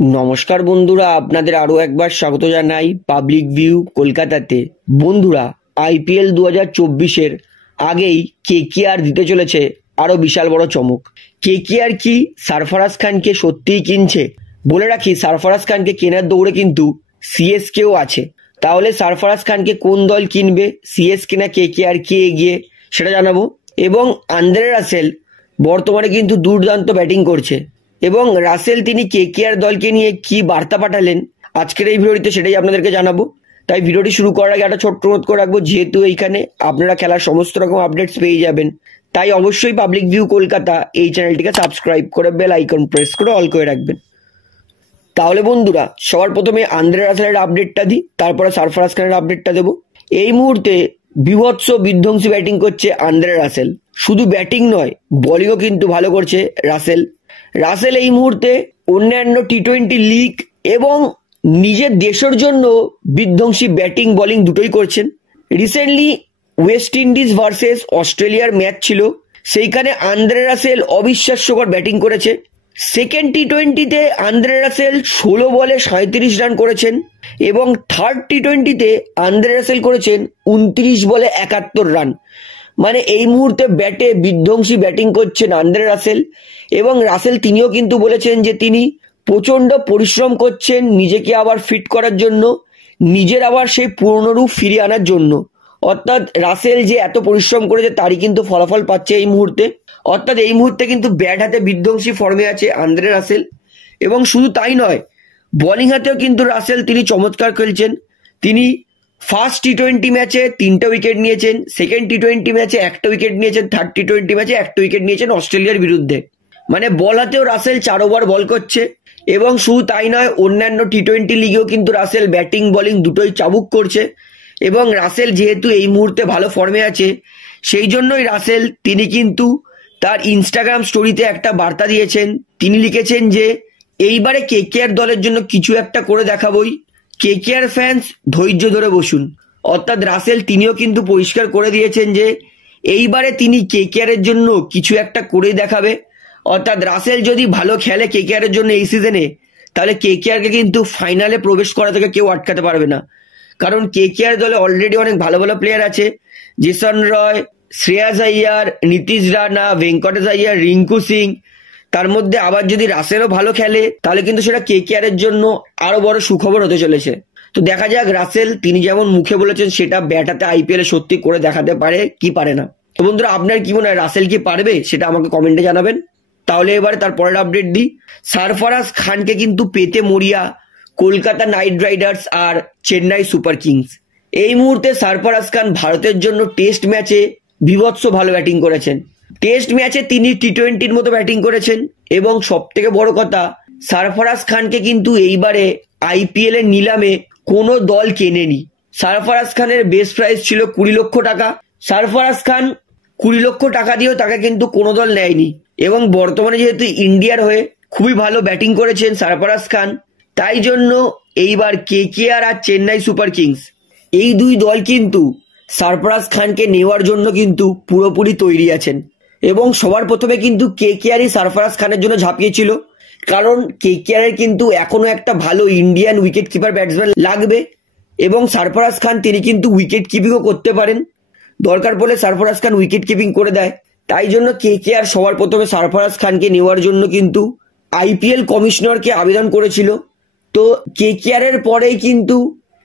নমস্কার বন্ধুরা, আপনাদের আরো একবার স্বাগত জানাই পাবলিক ভিউ কলকাতাতে। বন্ধুরা, আইপিএল 2024-এর আগেই কেকেআর দিতে চলেছে আরো বিশাল বড় চমক। কেকেআর কি সরফরাজ খানকে সত্যিই কিনছে? বলে রাখি, সরফরাজ খানকে কেনার দৌড়ে কিন্তু সিএসকেও আছে। তাহলে সরফরাজ খানকে কোন দল কিনবে, সিএসকে না কেকেআর, কে এগিয়ে, সেটা জানাবো। এবং আন্দ্রে রাসেল বর্তমানে কিন্তু দুর্দান্ত ব্যাটিং করছে, এবং রাসেল তিনি কেকেআর দলকে নিয়ে কি বার্তা পাঠালেন আজকের এই ভিডিওটিতে সেটাই আপনাদেরকে জানাবো। তাই ভিডিওটি শুরু করার আগে একটা ছোট্ট অনুরোধ করে রাখবো, যেহেতু এইখানে আপনারা খেলার সমস্ত রকম আপডেটস পেয়ে যাবেন, তাই অবশ্যই পাবলিক ভিউ কলকাতা এই চ্যানেলটিকে সাবস্ক্রাইব করে বেল আইকন প্রেস করে অল করে রাখবেন। তাহলে বন্ধুরা, সবার প্রথমে আন্দ্রে রাসেলের আপডেটটা দিই, তারপরে সরফরাজ খানের আপডেটটা দেবো। এই মুহূর্তে বীভৎস বিধ্বংসী ব্যাটিং করছে আন্দ্রে রাসেল। শুধু ব্যাটিং নয়, বোলিংও কিন্তু ভালো করছে রাসেল। রাসেল এই মুহূর্তে অন্যান্য টি-20 লিগ এবং নিজের দেশের জন্য বিধ্বংসী ব্যাটিং বোলিং দুটোই করছেন। রিসেন্টলি ওয়েস্ট ইন্ডিজ ভার্সেস অস্ট্রেলিয়ার ম্যাচ ছিল, সেইখানে আন্দ্রে রাসেল অবিশ্বাস্যকর ব্যাটিং করেছে। সেকেন্ড টি-20-তে আন্দ্রে রাসেল 16 বলে 37 রান করেছেন, এবং থার্ড টি-20-তে আন্দ্রে রাসেল করেছেন 29 বলে 71 রান। মানে এই মুহূর্তে ব্যাটে বিধ্বংসী ব্যাটিং করছেন আন্দ্রে রাসেল। এবং রাসেল তিনিও কিন্তু বলেছেন যে তিনি প্রচণ্ড পরিশ্রম করছেন নিজেকে আবার ফিট করার জন্য, নিজের আবার সেই পুরনো রূপ ফিরিয়ে আনার জন্য। অর্থাৎ রাসেল যে এত পরিশ্রম করেছে তারই কিন্তু ফলাফল পাচ্ছে এই মুহূর্তে। অর্থাৎ এই মুহূর্তে কিন্তু ব্যাট হাতে বিধ্বংসী ফর্মে আছে আন্দ্রে রাসেল। এবং শুধু তাই নয়, বোলিং হাতেও কিন্তু রাসেল তিনি চমৎকার খেলছেন। তিনি ফার্স্ট টি-20 ম্যাচে 3টে উইকেট নিয়েছেন, সেকেন্ড টি-20 ম্যাচে 1টা উইকেট নিয়েছেন, থার্ড টি-20 ম্যাচে 1টা উইকেট নিয়েছেন অস্ট্রেলিয়ার বিরুদ্ধে। মানে বল হাতেও রাসেল 4 ওভার বল করছে। এবং শুধু তাই নয়, অন্যান্য টি-20 লিগেও কিন্তু রাসেল ব্যাটিং বোলিং দুটোই চাবুক করছে। এবং রাসেল যেহেতু এই মুহূর্তে ভালো ফর্মে আছে, সেই জন্যই রাসেল তিনি কিন্তু তার ইনস্টাগ্রাম স্টোরিতে একটা বার্তা দিয়েছেন। তিনি লিখেছেন যে এইবারে কেকেআর দলের জন্য কিছু একটা করে দেখাবই, কেকেআর ফ্যান্স ধৈর্য ধরে বসুন। অর্থাৎ রাসেল তিনিও কিন্তু পরিষ্কার করে দিয়েছেন যে এইবারে তিনি কেকেআর এর জন্য কিছু একটা করে দেখাবে। অর্থাৎ রাসেল যদি ভালো খেলে কেকেআর এর জন্য এই সিজনে, তাহলে কেকেআর কে কিন্তু ফাইনালে প্রবেশ করা থেকে কেউ আটকাতে পারবে না। কারণ কেকেআর দলে অলরেডি অনেক ভালো ভালো প্লেয়ার আছে, জেসন রয়, শ্রেয়াস আইয়ার, নীতিশ রানা, ভেঙ্কটেশ আইয়ার, রিঙ্কু সিং। তার মধ্যে আবার যদি রাসেলও ভালো খেলে, তাহলে কিন্তু সেটা কেকেআর এর জন্য আরো বড় সুখবর হতে চলেছে। তো দেখা যাক রাসেল তিনি যেমন মুখে বলেছেন সেটা ব্যাট হাতে আইপিএল এ সত্যি করে দেখাতে পারে কি পারে না। তো বন্ধুরা, আপনার কি মনে হয় রাসেল কি পারবে, সেটা আমাকে কমেন্টে জানাবেন। তাহলে এবারে তার পরের আপডেট দিই। সরফরাজ খানকে কিন্তু পেতে মরিয়া কলকাতা নাইট রাইডার্স আর চেন্নাই সুপার কিংস। এই মুহূর্তে সরফরাজ খান ভারতের জন্য টেস্ট ম্যাচে বীভৎস ভালো ব্যাটিং করেছেন। টেস্ট ম্যাচে তিনি টি-20-র মতো ব্যাটিং করেছেন। এবং সব থেকে বড় কথা, সরফরাজ খানকে কিন্তু এইবারে আইপিএল এর নিলামে কোনো দল কেনেনি। সরফরাজ খানের বেস্ট প্রাইস ছিল 20 লক্ষ টাকা। সরফরাজ খান 20 লক্ষ টাকা দিয়েও তাকে কিন্তু কোনো দল নেয়নি। এবং বর্তমানে যেহেতু ইন্ডিয়ার হয়ে খুবই ভালো ব্যাটিং করেছেন সরফরাজ খান, তাই জন্য এইবার কেকেআর আর চেন্নাই সুপার কিংস এই দুই দল কিন্তু সরফরাজ খানকে নেওয়ার জন্য কিন্তু পুরোপুরি তৈরি আছেন। এবং সবার প্রথমে কিন্তু কেকেআরই সরফরাজ খানের জন্য ঝাঁপিয়েছিল, কারণ কেকেআর এর কিন্তু এখনো একটা ভালো ইন্ডিয়ান উইকেট কিপার ব্যাটসম্যান লাগবে। এবং সরফরাজ খান তিনি কিন্তু উইকেট কিপিংও করতে পারেন, দরকার পড়লে সরফরাজ খান উইকেট কিপিং করে দেয়। তাই জন্য কেকেআর সবার প্রথমে সরফরাজ খানকে নেওয়ার জন্য কিন্তু আইপিএল কমিশনারকে আবেদন করেছিল। তো কেকেআর এর পরেই কিন্তু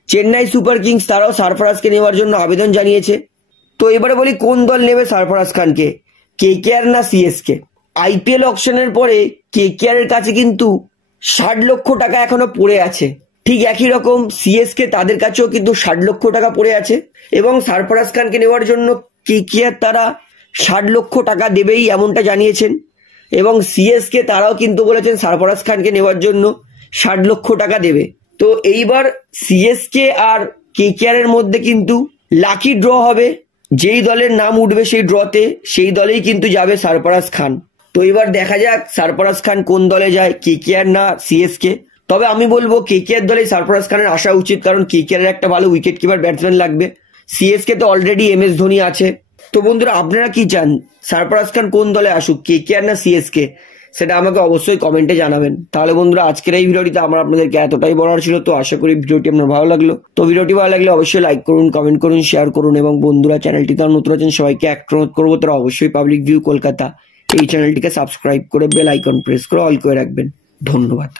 চেন্নাই সুপার কিংস তারাও সরফরাজকে নেওয়ার জন্য আবেদন জানিয়েছে। তো এবারে বলি, কোন দল নেবে সরফরাজ খানকে, কেকেআর না সিএসকে? আইপিএল অকশনের পরে কেকেআর এর কাছে কিন্তু 60 লক্ষ টাকা এখনো পড়ে আছে। ঠিক একই রকম সিএসকে তাদের কাছেও কিন্তু 60 লক্ষ টাকা পড়ে আছে। এবং সরফরাজ খানকে নেওয়ার জন্য কেকেআর তারা 60 লক্ষ টাকা দেবেই এমনটা জানিয়েছেন। এবং সিএসকে তারাও কিন্তু বলেছেন সরফরাজ খানকে নেওয়ার জন্য 60 লক্ষ টাকা দেবে। তো এইবার সিএসকে আর কেকেআর এর মধ্যে কিন্তু লাকি ড্র হবে, যেই দলের নাম উঠবে সেই ড্রতে সেই দলেই কিন্তু যাবে সরফরাজ খান। তো এবার দেখা যাক সরফরাজ খান কোন দলে যায়, কেকেআর না সিএসকে। তবে আমি বলবো কেকেআর দলেই সরফরাজ খানের আসা উচিত, কারণ কেকেআর এর একটা ভালো উইকেট কিপার ব্যাটসম্যান লাগবে। সিএসকে তো অলরেডি এমএস ধোনি আছে। তো বন্ধুরা, আপনারা কি চান, সরফরাজ খান কোন দলে আসুক, কেকেআর না সিএসকে? সেটা আমাকে অবশ্যই কমেন্টে জানাবেন। তাহলে বন্ধুরা আজকের এই ভিডিওটিতে আমার আপনাদেরকে এতটাই বলার ছিল। তো আশা করি ভিডিওটি আপনার ভালো লাগলো। তো ভিডিওটি ভালো লাগলে অবশ্যই লাইক করুন, কমেন্ট করুন, শেয়ার করুন এবং বন্ধুরা চ্যানেলটিতে নতুন আছেন সবাইকে একটা অনুরোধ করবো, তারা অবশ্যই পাবলিক ভিউ কলকাতা এই চ্যানেলটিকে সাবস্ক্রাইব করে বেল আইকন প্রেস করে অল করে রাখবেন। ধন্যবাদ।